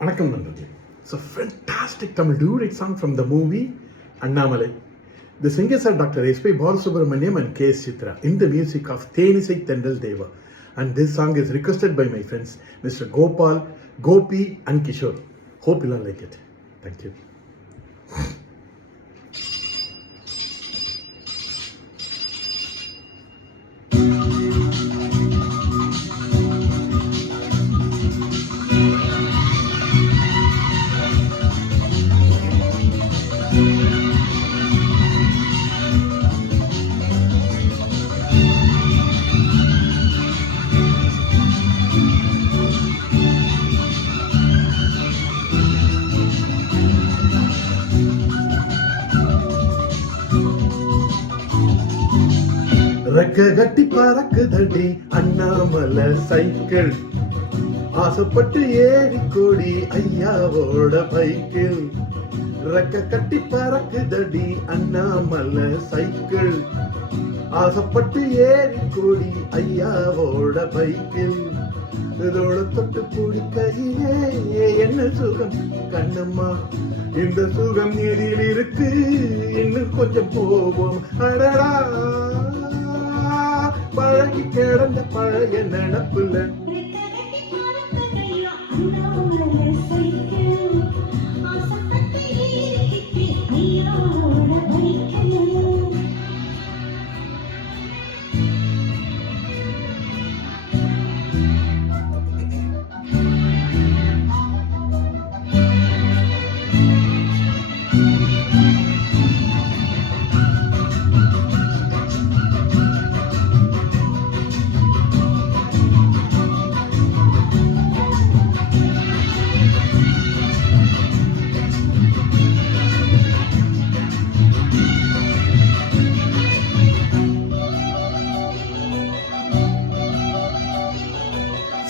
வணக்கம் நண்பர்களே. It's a fantastic Tamil duet song from the movie Annamalai. The singers are Dr. S.P. Balasubramaniam and K.S. Chitra in the music of Thenisai Tendal Deva. And this song is requested by my friends Mr. Gopal, Gopi and Kishore. Hope you all like it. Thank you. ரெக்க கட்டி பறக்குதடி Annamalai cycle, ஆசைப்பட்டு ஏறி கோடி ஐயாவோட பைக்கிள். ரெக்க கட்டி பறக்குதடி Annamalai cycle, ஆசைப்பட்டு ஏறி கோடி ஐயாவோட பைக்கிள். இதோட தொட்டு பிடிக்கையிலே என்ன சுகம் கண்ணம்மா, இந்த சுகம் நீரில் இருக்கு, இன்னும் கொஞ்சம் போவோம் அடடா. பழகி கிடந்த பழைய நினப்புல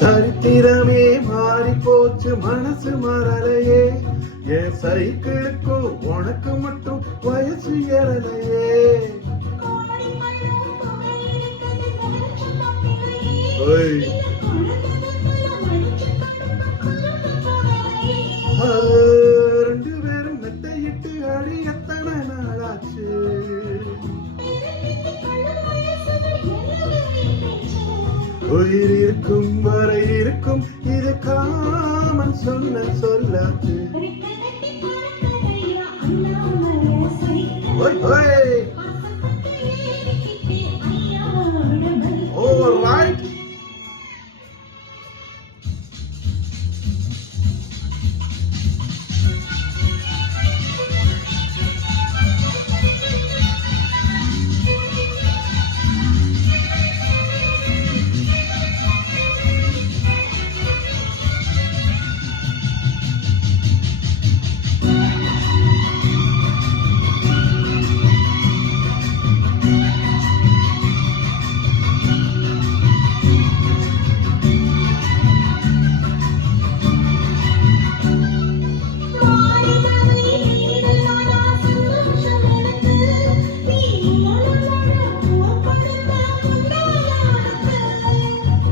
சரித்திரமே மாறி போச்சு, மனசு மாறலையே. என் சைக்கிளுக்கும் உனக்கு மட்டும் வயசு ஏறலையே. ரெண்டு பேரும் மெத்தையிட்டு அடி எத்தனை நாளாச்சு. உயிர் இருக்கும் வரை இருக்கும், இது காமன் சொன்ன சொல்லாச்சு. All right.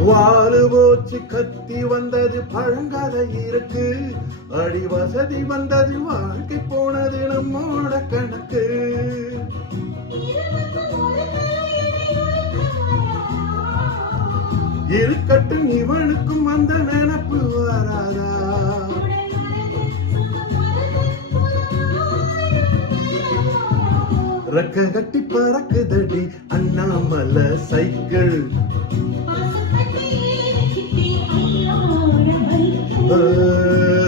வாழு போச்சு கத்தி வந்தது பழங்கால இருக்கு, அடி வசதி வந்தது வாழ்க்கை போனது நம்மோட கணக்கு. இருக்கட்டும் இவனுக்கும் அந்த நினப்பு வராதா. ரெக்க கட்டி பறக்குதடி அண்ணாமலை சைக்கிள்,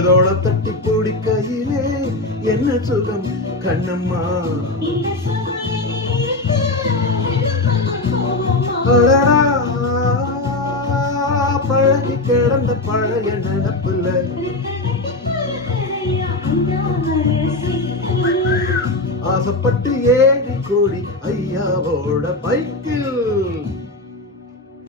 ரோள தட்டி பிடிக்கையிலே என்ன சுகம் கண்ணம்மா. பழகி கிடந்த பழைய நடப்புல ஆசைப்பட்டு ஏறி கோடி ஐயாவோட பைக்கில்.